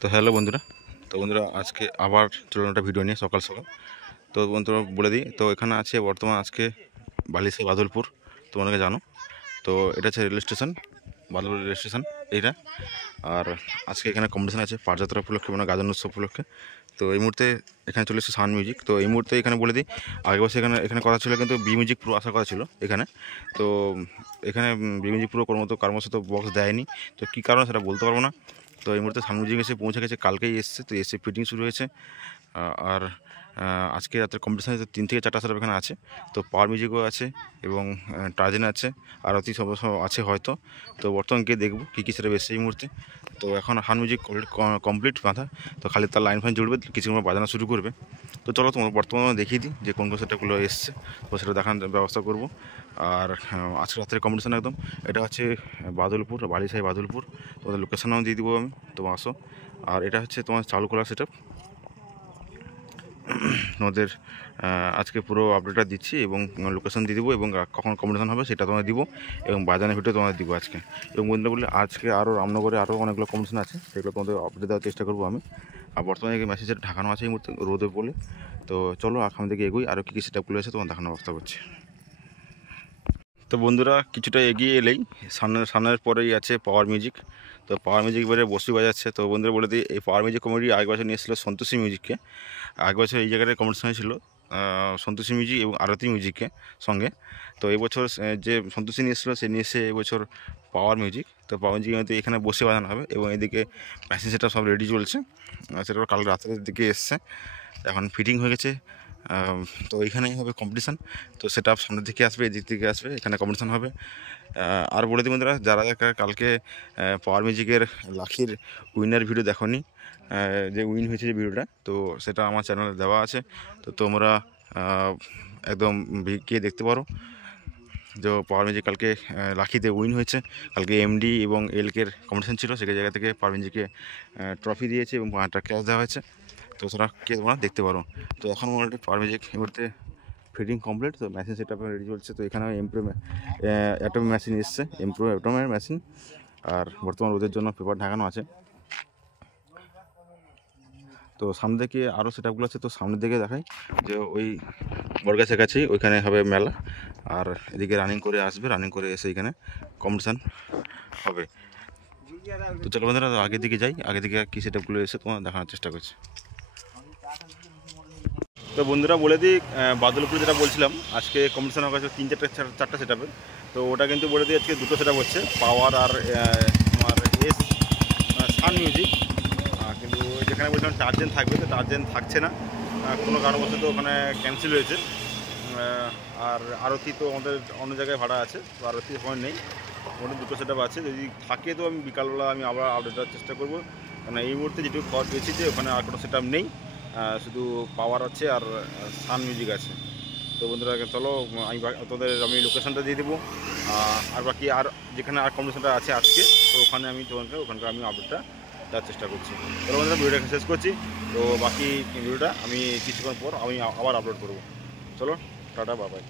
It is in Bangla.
তো হ্যালো বন্ধুরা, আজকে আবার চলুন একটা ভিডিও নিয়ে সকাল সকাল। তো বন্ধুরা বলে দিই, তো এখানে আছে বর্তমান আজকে বালিশা বাদলপুর, তোমাদেরকে জানো। তো এটা হচ্ছে rail station, Badalpur rail station এইটা। আর আজকে এখানে কম্পিটিশন আছে পাঠযাত্রা উপলক্ষে, মানে গাজন উৎসব উপলক্ষে। তো এই মুহূর্তে এখানে চলে এসেছে সাউন্ড মিউজিক। তো এই মুহূর্তে এখানে বলে দিই, আগের বছর এখানে কথা ছিল, কিন্তু বি মিউজিক পুরো আসার কথা ছিল এখানে। তো এখানে বি মিউজিক পুরো কর্মশ তো বক্স দেয়নি। তো কী কারণে সেটা বলতে পারবো না। তো এই মুহূর্তে সাউন্ড মিউজিক এসে পৌঁছে গেছে, কালকেই এসছে। তো এসে ফিটিং শুরু হয়েছে। আর আজকে রাতের কম্পিটিশান 3 থেকে 4টা সেটআপ এখানে আছে। তো পাওয়ার মিউজিকও আছে এবং টার্জেন আছে, আরতি সব আছে হয়তো। তো বর্তমান গিয়ে দেখবো কী কী সেটআপ এসছে এই মুহূর্তে। তো এখন সাউন্ড মিউজিক কমপ্লিট বাঁধা, তো খালি তার লাইন ফাইন জুড়বে, কিছু সময় বাজানো শুরু করবে। তো চলো তোমার বর্তমানে দেখিয়ে দিই যে কোন কোন সেটআপগুলো এসছে, তো সেটা দেখানোর ব্যবস্থা করব। আর আজকে রাতের কম্পিটিশান একদম এটা হচ্ছে বাদলপুর, বালিশাই বাদলপুর। তোমাদের লোকেশনও দিয়ে দেবো আমি, তোমার আসো। আর এটা হচ্ছে তোমার চালু করা সেটআপ। তোমাদের আজকে পুরো আপডেটটা দিচ্ছি এবং লোকেশন দিয়ে দেবো, এবং কখন কম্পিটিশন হবে সেটা তোমাদের দিব, এবং বাজানের ভিডিও তোমাদের দিব আজকে। এবং বন্ধুরা বললে আজকে আরও রামনগরে আরও অনেকগুলো কম্পিটিশন আছে, সেগুলো তোমাদের আপডেট দেওয়ার চেষ্টা করবো আমি। আর বর্তমানে মেসেজের ঢাকানো আছে এই মুহূর্তে রোদে বলে। তো চলো সামনে দিকে এগোই, আরও কী কী সেটআপগুলো আছে তোমার দেখানোর ব্যবস্থা করছি। তো বন্ধুরা কিছুটা এগিয়ে এলেই সামনের পরেই আছে পাওয়ার মিউজিক। তো পাওয়ার মিউজিক এবারে বসি বাজাচ্ছে। তো বন্ধুরা বলে দিই, এই পাওয়ার মিউজিক কমিটি আগের বছর নিয়ে এসেছিলো সন্তোষী মিউজিককে। আগের বছর এই জায়গাটায় কম্পিটিশন হয়েছিল সন্তোষী মিউজিক এবং আরতি মিউজিককে সঙ্গে। তো এবছর যে সন্তোষী নিয়ে এসেছিলো সে নিয়ে এসে এবছর পাওয়ার মিউজিক। তো পাওয়ার মিউজিক এখানে বসে বাজানো হবে, এবং এদিকে মেশিন সেটা সব রেডি চলছে। সেটা কাল রাতের দিকে এসছে, এখন ফিটিং হয়ে গেছে। তো এইখানেই হবে কম্পিটিশান। তো সেটা সামনের দিকে আসবে, এদিক থেকে আসবে, এখানে কম্পিটিশান হবে। আর বলে দিই বন্ধুরা, যারা কালকে পাওয়ার মিউজিকের লাখির উইনার ভিডিও দেখোনি, যে উইন হয়েছে যে ভিডিওটা, তো সেটা আমার চ্যানেলে দেওয়া আছে। তো তোমরা একদম গিয়ে দেখতে পারো। যে পাওয়ার মিউজিক কালকে লাখিতে উইন হয়েছে। কালকে এমডি এবং এলকের কম্পিটিশান ছিল, সেই জায়গা থেকে পাওয়ার মিউজিককে ট্রফি দিয়েছে এবং 5 টাকা ক্যাশ দেওয়া হয়েছে। তো সেটা কে তোমরা দেখতে পারো। তো এখন মোটামুটি পাওয়ার মিউজিক এই মুহূর্তে ফিটিং কমপ্লিট। তো মেশিন সেট আপ রেডি চলছে। তো এখানে অ্যাটম মেশিন এসছে, অ্যাটমের মেশিন। আর বর্তমান রোদের জন্য পেপার ঢাকানো আছে। তো সামনে দিকে আরও সেট আপগুলো আছে। তো সামনের দিকে দেখাই যে ওই বরগাছের কাছেই ওইখানে হবে মেলা। আর এদিকে রানিং করে আসবে, রানিং করে এসে এখানে কম্পিটিশান হবে। তো চলো বন্ধুরা আগের দিকে যাই, আগের দিকে কী সেট আপগুলো এসে তোমার দেখানোর চেষ্টা করছি। তো বন্ধুরা বলে দিই, বাদলপুর যেটা বলছিলাম আজকে কম্পিটিশন হবে 3-4টা সেট আপের। তো ওটা কিন্তু বলে দিই আজকে 2টো সেট আপ হচ্ছে, পাওয়ার আর তোমার সান মিউজিক। কিন্তু যেখানে বলছিলাম টার্জেন থাকবে, তো টার্জেন থাকছে না, কোনো কারণবশত ওখানে ক্যান্সেল হয়েছে। আর আরতি তো আমাদের অন্য জায়গায় ভাড়া আছে, তো আরতি ওখানে নেই। ওখানে 2টো সেট আপ আছে, যদি থাকে তো আমি বিকালবেলা আমি আবার আপডেট দেওয়ার চেষ্টা করবো। কারণ এই মুহূর্তে যেটুকু খবর পেয়েছি যে ওখানে আর কোনো সেট আপ নেই, শুধু পাওয়ার আছে আর সান মিউজিক আছে। তো বন্ধুরা চলো আমি লোকেশনটা দিয়ে দেবো। আর বাকি আর যেখানে আর কম্পিটিশনটা আছে আজকে, তো ওখানে আমি ওখানকার আমি আপডেটটা দেওয়ার চেষ্টা করছি। তো বন্ধুরা ভিডিওটা শেষ করছি। তো বাকি ভিডিওটা আমি কিছুক্ষণ পর আমি আবার আপলোড করবো। চলো টাটা, বাই বাই।